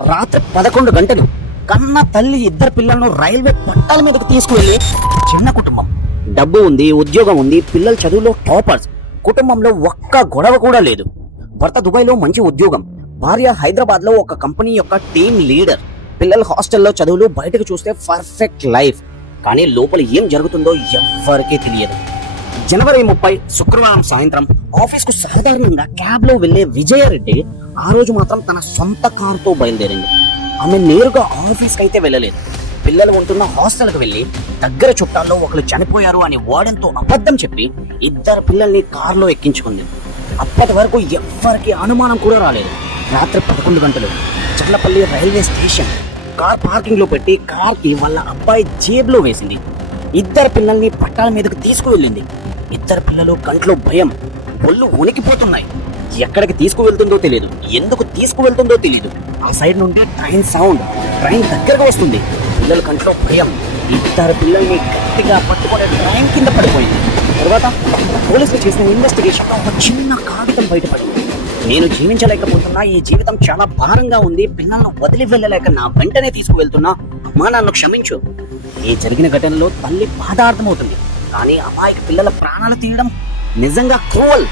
రాత్రి 11 గంటలు కన్న తల్లి ఇద్దరు పిల్లలను రైల్వే పట్టాల మీదకు తీసుకువెళ్ళి చిన్న కుటుంబం, డబ్బు ఉంది, ఉద్యోగం ఉంది, పిల్లల చదువులో టాపర్స్, కుటుంబంలో ఒక్క గొడవ కూడా లేదు. భర్త దుబాయ్ లో మంచి ఉద్యోగం, భార్య హైదరాబాద్ లో ఒక కంపెనీ యొక్క టీమ్ లీడర్, పిల్లలు హాస్టల్లో చదువులు, బయటకు చూస్తే పర్ఫెక్ట్ లైఫ్. కానీ లోపల ఏం జరుగుతుందో ఎవ్వరికీ తెలియదు. జనవరి 30 శుక్రవారం సాయంత్రం ఆఫీస్ కు సాధారణంగా క్యాబ్ లో వెళ్లే విజయారెడ్డి ఆ రోజు మాత్రం తన సొంత కారుతో బయలుదేరింది. ఆమె నేరుగా ఆఫీస్ కి అయితే వెళ్ళలేదు. పిల్లలు ఉంటున్న హాస్టల్ కు వెళ్లి దగ్గర చుట్టాల్లో ఒకరు చనిపోయారు అని వార్డెన్తో అబద్ధం చెప్పి ఇద్దరు పిల్లల్ని కారులో ఎక్కించుకుంది. అప్పటి వరకు ఎవ్వరికి అనుమానం కూడా రాలేదు. రాత్రి 11 గంటలు Charlapalli railway station car parking లో పెట్టి కార్ కి వాళ్ళ అబ్బాయి జేబులో వేసింది. ఇద్దరు పిల్లల్ని పట్టాల మీదకు తీసుకువెళ్ళింది. ఇద్దరు పిల్లలు కంట్లో భయం, ఒళ్ళు ఉనికిపోతున్నాయి. ఎక్కడికి తీసుకువెళ్తుందో తెలియదు, ఎందుకు తీసుకువెళ్తుందో తెలియదు. ఆ సైడ్ నుండి ట్రైన్ సౌండ్, ట్రైన్ దగ్గరకు వస్తుంది. పిల్లల కంట్లో భయం. ఇద్దరు పిల్లల్ని గట్టిగా పట్టుకునే ట్రైన్ కింద పడిపోయింది. తర్వాత పోలీసులు చేసిన ఇన్వెస్టిగేషన్ లో ఒక చిన్న కాగితం బయటపడింది. నేను జీవించలేకపోతున్నా, ఈ జీవితం చాలా భారంగా ఉంది, పిల్లలను వదిలి వెళ్ళలేక నా వెంటనే తీసుకువెళ్తున్నా, అమ్మా నన్ను క్షమించు. ఈ జరిగిన ఘటనలో తల్లి బాధ అర్థమవుతుంది. కానీ అమ్మాయికి పిల్లల ప్రాణాలు తీయడం నిజంగా క్రూవల్.